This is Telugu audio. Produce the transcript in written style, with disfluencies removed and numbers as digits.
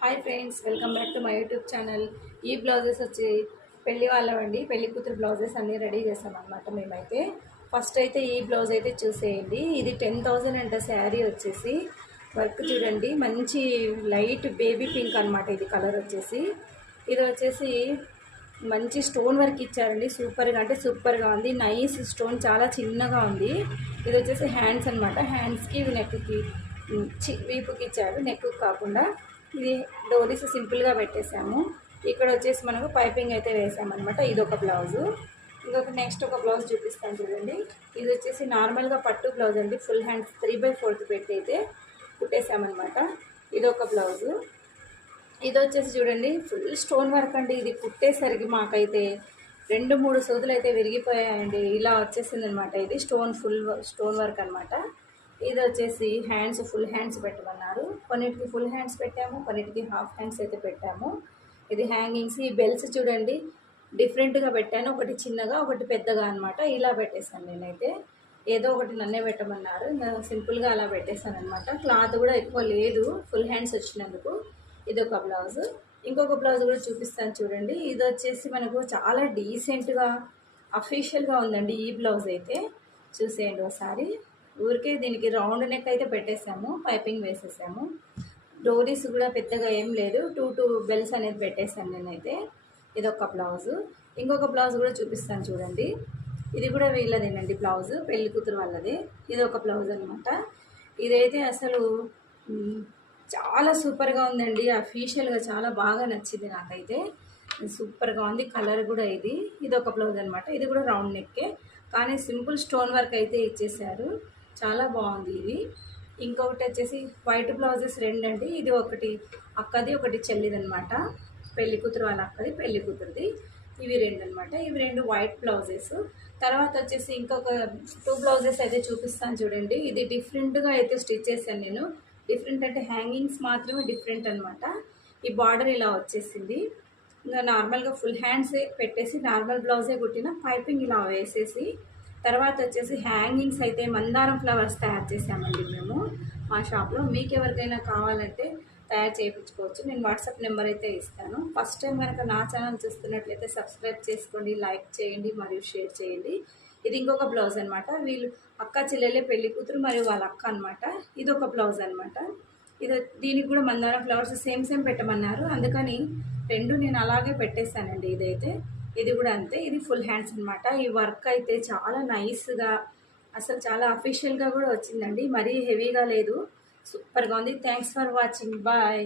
Hi friends, welcome back to my YouTube channel. ఈ బ్లౌజెస్ వచ్చి పెళ్లి వాళ్ళవండి. పెళ్లి కూతురు బ్లౌజెస్ అన్నీ రెడీ చేసామన్నమాట మేమైతే. ఫస్ట్ అయితే ఈ బ్లౌజ్ అయితే చూసేయండి. ఇది 10,000 అంట శారీ వచ్చేసి. వర్క్ చూడండి, మంచి లైట్ బేబీ పింక్ అనమాట. ఇది కలర్ వచ్చేసి, ఇది వచ్చేసి మంచి స్టోన్ వర్క్ ఇచ్చారండి. సూపర్గా అంటే సూపర్గా ఉంది. నైస్ స్టోన్, చాలా చిన్నగా ఉంది. ఇది వచ్చేసి హ్యాండ్స్ అనమాట. హ్యాండ్స్కి నెక్కి వీపుకి ఇచ్చారు, నెక్ కాకుండా. ఇది డోరీస్ సింపుల్గా పెట్టేసాము. ఇక్కడ వచ్చేసి మనకు పైపింగ్ అయితే వేసామన్నమాట. ఇది ఒక బ్లౌజు. ఇంకొక నెక్స్ట్ ఒక బ్లౌజ్ చూపిస్తాను చూడండి. ఇది వచ్చేసి నార్మల్గా పట్టు బ్లౌజ్ అండి. ఫుల్ హ్యాండ్స్ 3/4 పెట్టి అయితే కుట్టేసామన్నమాట. ఇది ఒక బ్లౌజు. ఇది వచ్చేసి చూడండి, ఫుల్ స్టోన్ వర్క్ అండి. ఇది కుట్టేసరికి మాకైతే 2-3 సూదులు అయితే విరిగిపోయాయండి. ఇలా వచ్చేసింది అనమాట. ఇది ఫుల్ స్టోన్ వర్క్ అనమాట. ఇది వచ్చేసి హ్యాండ్స్, ఫుల్ హ్యాండ్స్ పెట్టమన్నారు. కొన్నిటికి ఫుల్ హ్యాండ్స్ పెట్టాము, కొన్నిటికి హాఫ్ హ్యాండ్స్ అయితే పెట్టాము. ఇది హ్యాంగింగ్స్. ఈ బెల్స్ చూడండి, డిఫరెంట్గా పెట్టాను. ఒకటి చిన్నగా, ఒకటి పెద్దగా అనమాట. ఇలా పెట్టేశాను నేనైతే. ఏదో ఒకటి నన్నే పెట్టమన్నారు, సింపుల్గా అలా పెట్టేశాను అనమాట. క్లాత్ కూడా ఎక్కువ లేదు, ఫుల్ హ్యాండ్స్ వచ్చినందుకు. ఇది ఒక బ్లౌజ్. ఇంకొక బ్లౌజ్ కూడా చూపిస్తాను చూడండి. ఇది వచ్చేసి మనకు చాలా డీసెంట్గా అఫీషియల్గా ఉందండి. ఈ బ్లౌజ్ అయితే చూసేయండి ఒకసారి. ఊరికే దీనికి రౌండ్ నెక్ అయితే పెట్టేసాము, పైపింగ్ వేసేసాము. డోరీస్ కూడా పెద్దగా ఏం లేదు, 2 బెల్స్ అనేది పెట్టేశాను నేనైతే. ఇదొక బ్లౌజు. ఇంకొక బ్లౌజ్ కూడా చూపిస్తాను చూడండి. ఇది కూడా వీళ్ళదేనండి బ్లౌజు, పెళ్లి కూతురు వాళ్ళది. ఇది ఒక బ్లౌజ్ అనమాట. ఇదైతే అసలు చాలా సూపర్గా ఉందండి. అఫీషియల్గా చాలా బాగా నచ్చింది నాకైతే. సూపర్గా ఉంది. కలర్ కూడా ఇది ఒక బ్లౌజ్ అనమాట. ఇది కూడా రౌండ్ నెక్కే, కానీ సింపుల్ స్టోన్ వర్క్ అయితే ఇచ్చేసారు. చాలా బాగుంది ఇది. ఇంకొకటి వచ్చేసి వైట్ బ్లౌజెస్ 2 అండి. ఇది ఒకటి అక్కది, ఒకటి చెల్లిది అనమాట. పెళ్లి కూతురు వాళ్ళ అక్కది, పెళ్లి కూతురుది. ఇవి 2 అనమాట. ఇవి 2 వైట్ బ్లౌజెస్. తర్వాత వచ్చేసి ఇంకొక 2 బ్లౌజెస్ అయితే చూపిస్తాను చూడండి. ఇది డిఫరెంట్గా అయితే స్టిచ్ చేశాను నేను. డిఫరెంట్ అంటే హ్యాంగింగ్స్ మాత్రమే డిఫరెంట్ అనమాట. ఈ బార్డర్ ఇలా వచ్చేసింది. ఇంకా నార్మల్గా ఫుల్ హ్యాండ్సే పెట్టేసి నార్మల్ బ్లౌజే కుట్టిన, పైపింగ్ ఇలా వేసేసి, తర్వాత వచ్చేసి హ్యాంగింగ్స్ అయితే మందారం ఫ్లవర్స్ తయారు చేసామండి మేము మా షాప్లో. మీకు ఎవరికైనా కావాలంటే తయారు చేయించుకోవచ్చు. నేను వాట్సాప్ నెంబర్ అయితే ఇస్తాను. ఫస్ట్ టైం కనుక నా ఛానల్ చూస్తున్నట్లయితే సబ్స్క్రైబ్ చేసుకోండి, లైక్ చేయండి మరియు షేర్ చేయండి. ఇది ఇంకొక బ్లౌజ్ అనమాట. వీళ్ళు అక్క చెల్లెలే, పెళ్లి కూతురు మరియు వాళ్ళ అక్క అనమాట. ఇది ఒక బ్లౌజ్ అనమాట. దీనికి కూడా మందారం ఫ్లవర్స్ సేమ్ పెట్టమన్నారు, అందుకని 2 నేను అలాగే పెట్టేశానండి. ఇది కూడా అంతే. ఇది ఫుల్ హ్యాండ్స్ అనమాట. ఈ వర్క్ అయితే చాలా నైస్గా, అసలు చాలా అఫీషియల్గా కూడా వచ్చిందండి. మరీ హెవీగా లేదు, సూపర్గా ఉంది. Thanks for watching, bye.